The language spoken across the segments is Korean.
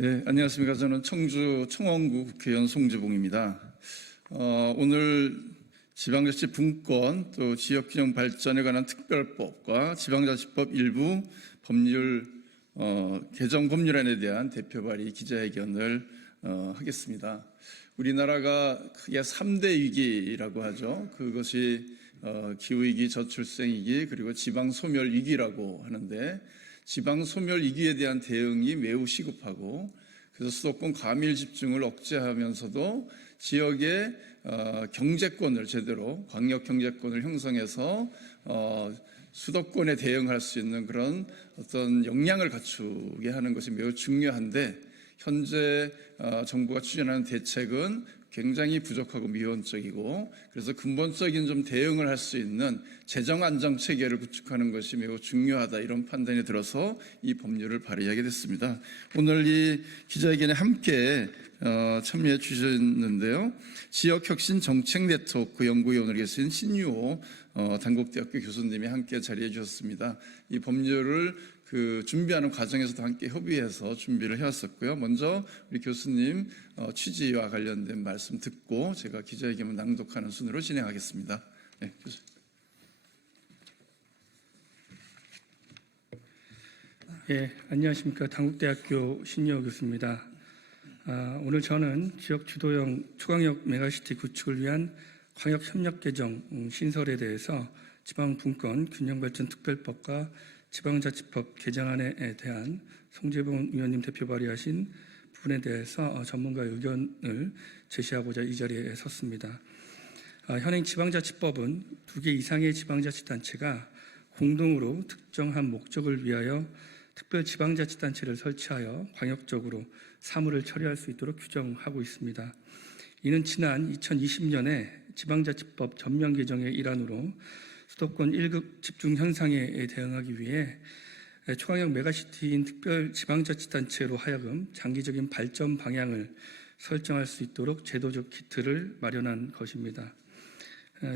네, 안녕하십니까. 저는 청주 청원구 국회의원 송지봉입니다. 오늘 지방자치 분권 또 지역균형 발전에 관한 특별법과 지방자치법 일부 법률 개정 법률안에 대한 대표 발의 기자회견을 하겠습니다. 우리나라가 크게 3대 위기라고 하죠. 그것이 기후위기, 저출생위기, 그리고 지방소멸위기라고 하는데, 지방소멸 위기에 대한 대응이 매우 시급하고, 그래서 수도권 과밀 집중을 억제하면서도 지역의 경제권을 제대로, 광역 경제권을 형성해서 수도권에 대응할 수 있는 그런 어떤 역량을 갖추게 하는 것이 매우 중요한데, 현재 정부가 추진하는 대책은 굉장히 부족하고 미온적이고, 그래서 근본적인 좀 대응을 할 수 있는 재정 안정 체계를 구축하는 것이 매우 중요하다, 이런 판단이 들어서 이 법률을 발의하게 됐습니다. 오늘 이 기자회견에 함께 참여해 주셨는데요. 지역혁신 정책 네트워크 연구위원으로 계신 신유호 단국대학교 교수님이 함께 자리해 주셨습니다. 이 법률을 준비하는 과정에서도 함께 협의해서 준비를 해왔었고요. 먼저 우리 교수님 취지와 관련된 말씀 듣고 제가 기자회견을 낭독하는 순으로 진행하겠습니다. 네, 교수님. 예, 안녕하십니까. 단국대학교 신유호 교수입니다. 오늘 저는 지역 주도형 초광역 메가시티 구축을 위한 광역협력 개정 신설에 대해서 지방분권 균형발전 특별법과 지방자치법 개정안에 대한 송지봉 의원님 대표 발의하신 부분에 대해서 전문가 의견을 제시하고자 이 자리에 섰습니다. 현행 지방자치법은 2개 이상의 지방자치단체가 공동으로 특정한 목적을 위하여 특별지방자치단체를 설치하여 광역적으로 사무를 처리할 수 있도록 규정하고 있습니다. 이는 지난 2020년에 지방자치법 전면 개정의 일환으로 수도권 1급 집중 현상에 대응하기 위해 초광역 메가시티인 특별지방자치단체로 하여금 장기적인 발전 방향을 설정할 수 있도록 제도적 기틀을 마련한 것입니다.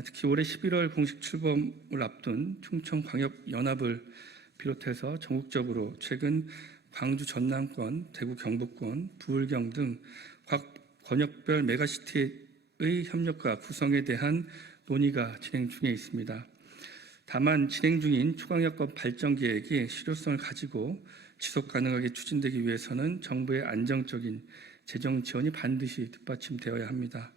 특히 올해 11월 공식 출범을 앞둔 충청광역연합을 비롯해서 전국적으로 최근 광주 전남권, 대구 경북권, 부울경 등 각 권역별 메가시티의 협력과 구성에 대한 논의가 진행 중에 있습니다. 다만 진행 중인 초광역권 발전 계획이 실효성을 가지고 지속 가능하게 추진되기 위해서는 정부의 안정적인 재정 지원이 반드시 뒷받침되어야 합니다.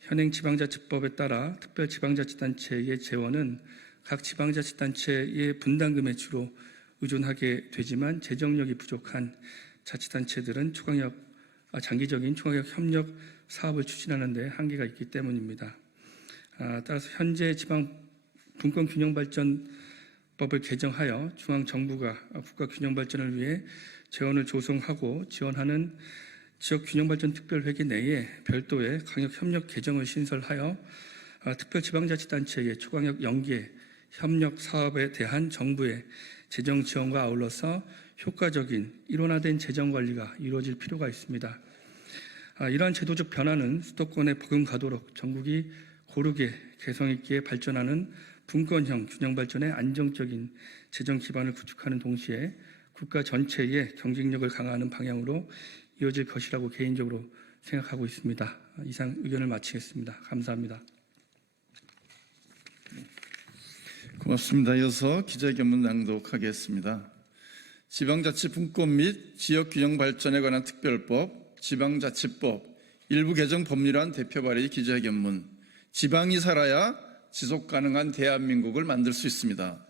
현행 지방자치법에 따라 특별지방자치단체의 재원은 각 지방자치단체의 분담금에 주로 의존하게 되지만 재정력이 부족한 자치단체들은 장기적인 초광역 협력 사업을 추진하는 데 한계가 있기 때문입니다. 따라서 현재 지방분권균형발전법을 개정하여 중앙정부가 국가균형발전을 위해 재원을 조성하고 지원하는 지역균형발전특별회계 내에 별도의 광역협력 개정을 신설하여 특별지방자치단체의 초광역 연계 협력 사업에 대한 정부의 재정 지원과 아울러서 효과적인 일원화된 재정 관리가 이루어질 필요가 있습니다. 이러한 제도적 변화는 수도권에 버금가도록 전국이 고르게 개성 있게 발전하는 분권형 균형 발전의 안정적인 재정 기반을 구축하는 동시에 국가 전체의 경쟁력을 강화하는 방향으로 이어질 것이라고 개인적으로 생각하고 있습니다. 이상 의견을 마치겠습니다. 감사합니다. 고맙습니다. 이어서 기자회견문 낭독하겠습니다. 지방자치 분권 및 지역균형 발전에 관한 특별법, 지방자치법 일부 개정 법률안 대표 발의 기자회견문. 지방이 살아야 지속가능한 대한민국을 만들 수 있습니다.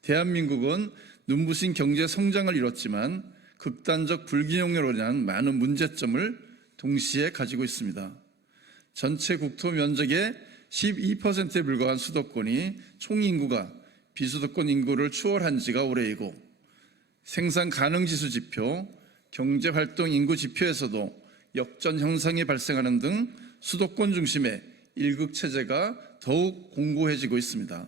대한민국은 눈부신 경제 성장을 이뤘지만 극단적 불균형으로 인한 많은 문제점을 동시에 가지고 있습니다. 전체 국토 면적의 12%에 불과한 수도권이 총인구가 비수도권 인구를 추월한 지가 오래이고, 생산 가능 지수 지표, 경제활동 인구 지표에서도 역전 현상이 발생하는 등 수도권 중심의 일극 체제가 더욱 공고해지고 있습니다.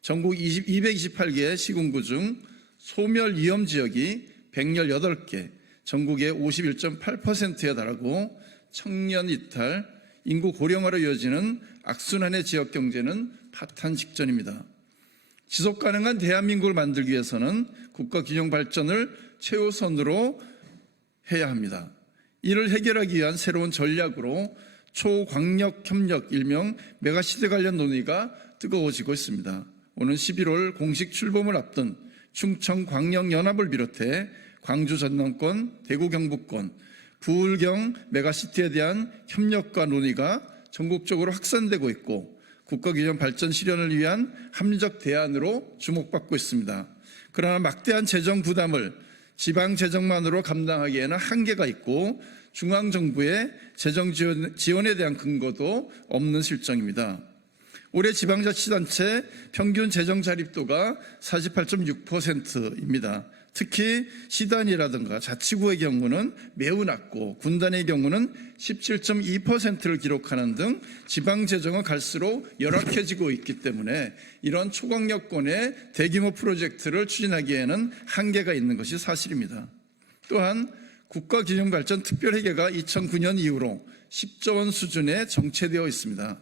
전국 228개 시군구 중 소멸 위험 지역이 118개, 전국의 51.8%에 달하고 청년 이탈, 인구 고령화로 이어지는 악순환의 지역 경제는 파탄 직전입니다. 지속 가능한 대한민국을 만들기 위해서는 국가 균형 발전을 최우선으로 해야 합니다. 이를 해결하기 위한 새로운 전략으로 초광역협력 일명 메가시티 관련 논의가 뜨거워지고 있습니다. 오는 11월 공식 출범을 앞둔 충청광역연합을 비롯해 광주 전남권, 대구 경북권, 부울경 메가시티에 대한 협력과 논의가 전국적으로 확산되고 있고 국가균형 발전 실현을 위한 합리적 대안으로 주목받고 있습니다. 그러나 막대한 재정 부담을 지방 재정만으로 감당하기에는 한계가 있고 중앙정부의 재정 지원에 대한 근거도 없는 실정입니다. 올해 지방자치단체 평균 재정 자립도가 48.6%입니다. 특히 시단이라든가 자치구의 경우는 매우 낮고 군단의 경우는 17.2%를 기록하는 등 지방재정은 갈수록 열악해지고 있기 때문에 이런 초광역권의 대규모 프로젝트를 추진하기에는 한계가 있는 것이 사실입니다. 또한 국가균형발전특별회계가 2009년 이후로 10조 원 수준에 정체되어 있습니다.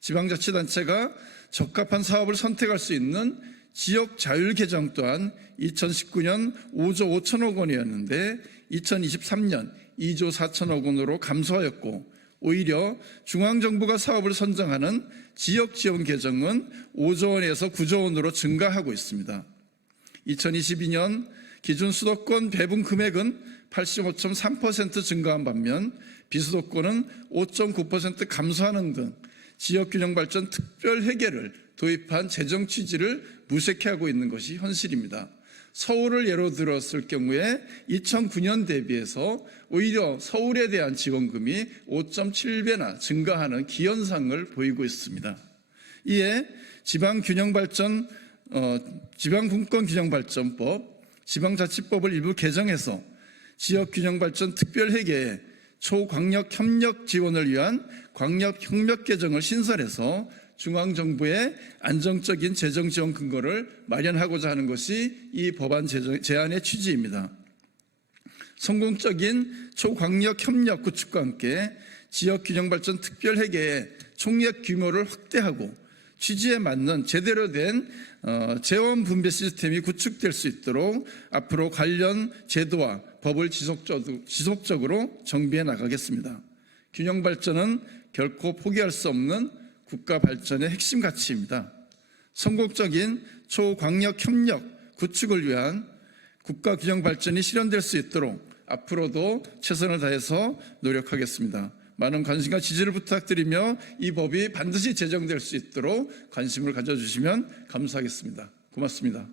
지방자치단체가 적합한 사업을 선택할 수 있는 지역 자율 계정 또한 2019년 5조 5천억 원이었는데 2023년 2조 4천억 원으로 감소하였고 오히려 중앙정부가 사업을 선정하는 지역 지원 계정은 5조 원에서 9조 원으로 증가하고 있습니다. 2022년 기준 수도권 배분 금액은 85.3% 증가한 반면 비수도권은 5.9% 감소하는 등 지역균형발전 특별회계를 도입한 재정 취지를 무색해하고 있는 것이 현실입니다. 서울을 예로 들었을 경우에 2009년 대비해서 오히려 서울에 대한 지원금이 5.7배나 증가하는 기현상을 보이고 있습니다. 이에 지방분권균형발전법, 지방자치법을 일부 개정해서 지역균형발전 특별회계에 초광역협력 지원을 위한 광역협력 개정을 신설해서 중앙정부의 안정적인 재정 지원 근거를 마련하고자 하는 것이 이 법안 제안의 취지입니다. 성공적인 초광역협력 구축과 함께 지역균형발전 특별회계의 총액 규모를 확대하고 취지에 맞는 제대로 된 재원 분배 시스템이 구축될 수 있도록 앞으로 관련 제도와 법을 지속적으로 정비해 나가겠습니다. 균형발전은 결코 포기할 수 없는 국가 발전의 핵심 가치입니다. 성공적인 초광역협력 구축을 위한 국가 균형 발전이 실현될 수 있도록 앞으로도 최선을 다해서 노력하겠습니다. 많은 관심과 지지를 부탁드리며 이 법이 반드시 제정될 수 있도록 관심을 가져주시면 감사하겠습니다. 고맙습니다.